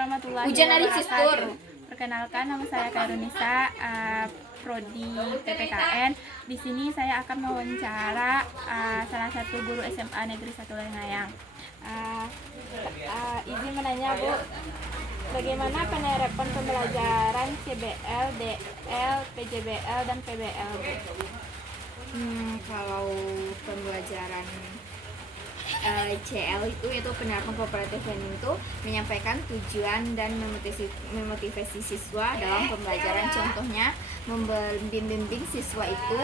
warahmatullahi Hujan dari wabarakatuh. Sistur. Perkenalkan, nama saya Kairunisa, prodi PPKN. Di sini saya akan mewawancara salah satu guru SMA Negeri 1 Lengayang. Izin menanya, Bu, bagaimana penerapan pembelajaran CBL, DL, PJBL, dan PBL, Bu? Kalau pembelajaran CL itu yaitu penerapan cooperative learning itu menyampaikan tujuan dan memotivasi siswa dalam pembelajaran. Contohnya membimbing siswa itu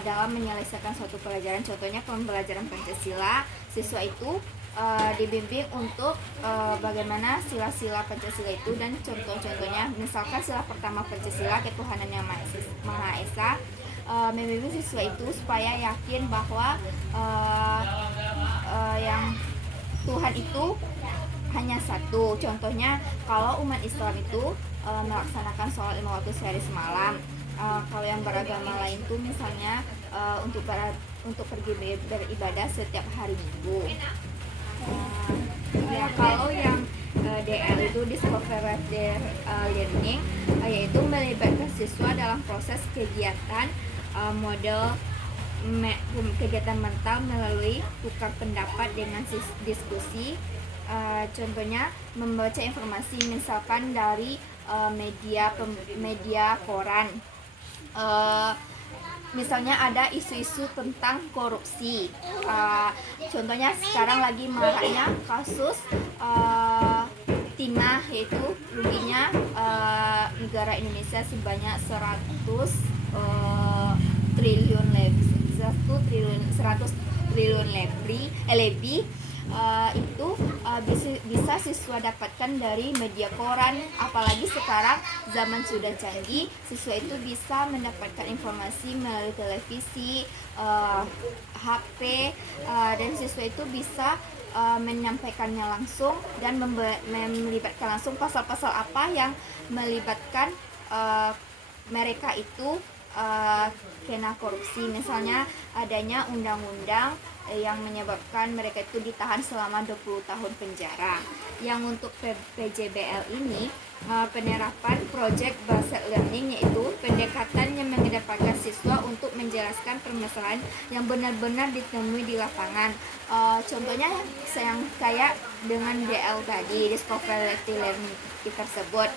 dalam menyelesaikan suatu pelajaran. Contohnya pembelajaran Pancasila, siswa itu dibimbing untuk bagaimana sila-sila Pancasila itu, dan contoh-contohnya misalkan sila pertama Pancasila, ketuhanan yang Maha Esa. Membimbing siswa itu supaya yakin bahwa yang Tuhan itu hanya satu. Contohnya kalau umat Islam itu melaksanakan sholat 5 waktu sehari semalam. Kalau yang beragama lain tuh misalnya untuk pergi beribadah setiap hari Minggu. Ya, kalau yang DL itu discovery learning, yaitu melibatkan siswa dalam proses kegiatan model kegiatan mental melalui tukar pendapat dengan diskusi. Contohnya membaca informasi misalkan dari media koran. Misalnya ada isu-isu tentang korupsi. Contohnya sekarang lagi maraknya kasus timah, yaitu ruginya negara Indonesia sebanyak 100 triliun lebih. Itu bisa siswa dapatkan dari media koran. Apalagi sekarang zaman sudah canggih, siswa itu bisa mendapatkan informasi melalui televisi, HP, dan siswa itu bisa menyampaikannya langsung dan melibatkan langsung pasal-pasal apa yang melibatkan mereka itu kena korupsi. Misalnya adanya undang-undang yang menyebabkan mereka itu ditahan selama 20 tahun penjara. Yang untuk PJBL ini penerapan project based learning, yaitu pendekatan yang mengedepankan siswa untuk menjelaskan permasalahan yang benar-benar ditemui di lapangan. Contohnya yang kayak dengan DL tadi, discovery learning tersebut,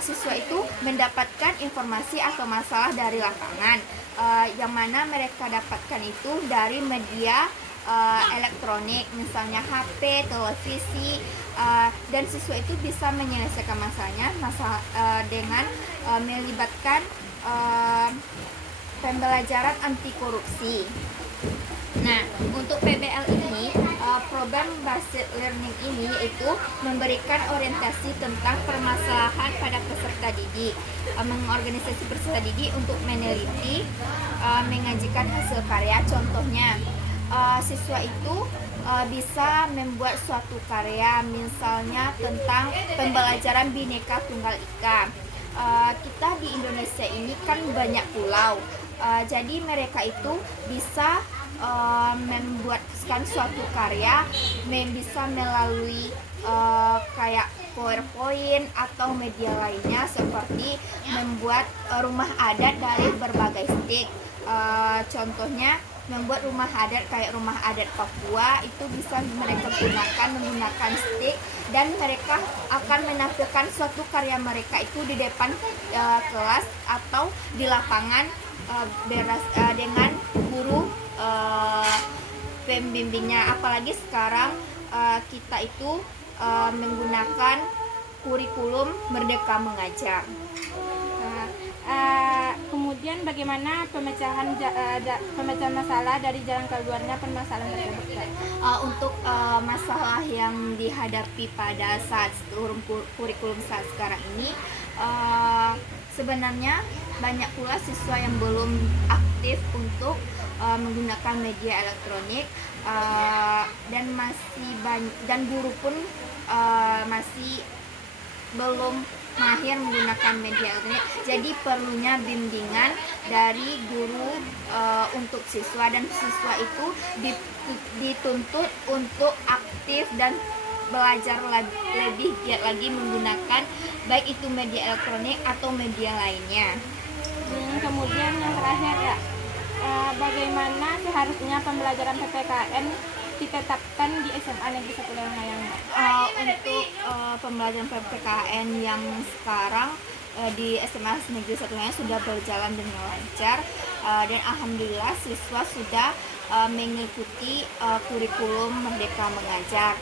siswa itu mendapatkan informasi atau masalah dari lapangan, yang mana mereka dapatkan itu dari media elektronik, misalnya HP, televisi, dan siswa itu bisa menyelesaikan masalahnya dengan melibatkan pembelajaran anti korupsi. Nah, untuk PBL ini, program based learning ini yaitu memberikan orientasi tentang permasalahan pada peserta didik, mengorganisasi peserta didik untuk meneliti, mengajikan hasil karya. Contohnya, siswa itu bisa membuat suatu karya, misalnya tentang pembelajaran Bhinneka Tunggal Ika. Kita di Indonesia ini kan banyak pulau, jadi mereka itu bisa membuatkan suatu karya, bisa melalui kayak PowerPoint atau media lainnya, seperti membuat rumah adat dari berbagai stick. Contohnya membuat rumah adat kayak rumah adat Papua, itu bisa mereka menggunakan stick, dan mereka akan menampilkan suatu karya mereka itu di depan kelas atau di lapangan dengan guru pembimbingnya. Apalagi sekarang kita itu menggunakan kurikulum Merdeka Mengajar. Kemudian bagaimana pemecahan masalah dari jalan keluarnya permasalahan tersebut? Untuk masalah yang dihadapi pada saat kurikulum saat sekarang ini, sebenarnya banyak pula siswa yang belum aktif untuk menggunakan media elektronik, dan guru pun masih belum mahir menggunakan media elektronik. Jadi perlunya bimbingan dari guru untuk siswa, dan siswa itu dituntut untuk aktif dan belajar lebih giat lagi menggunakan baik itu media elektronik atau media lainnya. Kemudian yang terakhir ya, bagaimana seharusnya pembelajaran PPKN ditetapkan di SMA Negeri 1 Layang-Layang? Untuk pembelajaran PPKN yang sekarang di SMA Negeri 1 Layang sudah berjalan dengan lancar, dan alhamdulillah siswa sudah mengikuti kurikulum Merdeka Mengajar.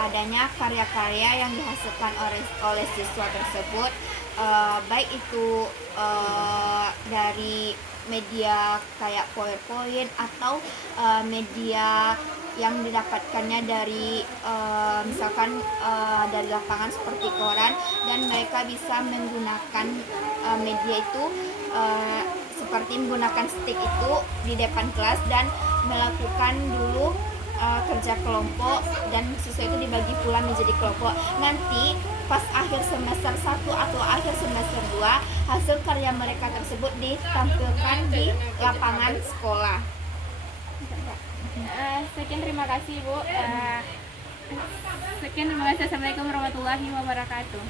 Adanya karya-karya yang dihasilkan oleh siswa tersebut, baik itu dari media kayak PowerPoint atau media yang didapatkannya dari misalkan dari lapangan seperti koran, dan mereka bisa menggunakan media itu seperti menggunakan stick itu di depan kelas dan melakukan dulu kerja kelompok, dan siswa itu dibagi pula menjadi kelompok. Nanti pas akhir semester 1 atau akhir semester 2, hasil karya mereka tersebut ditampilkan di lapangan sekolah. Sekian, terima kasih Bu. Sekian, terima kasih. Assalamualaikum warahmatullahi wabarakatuh.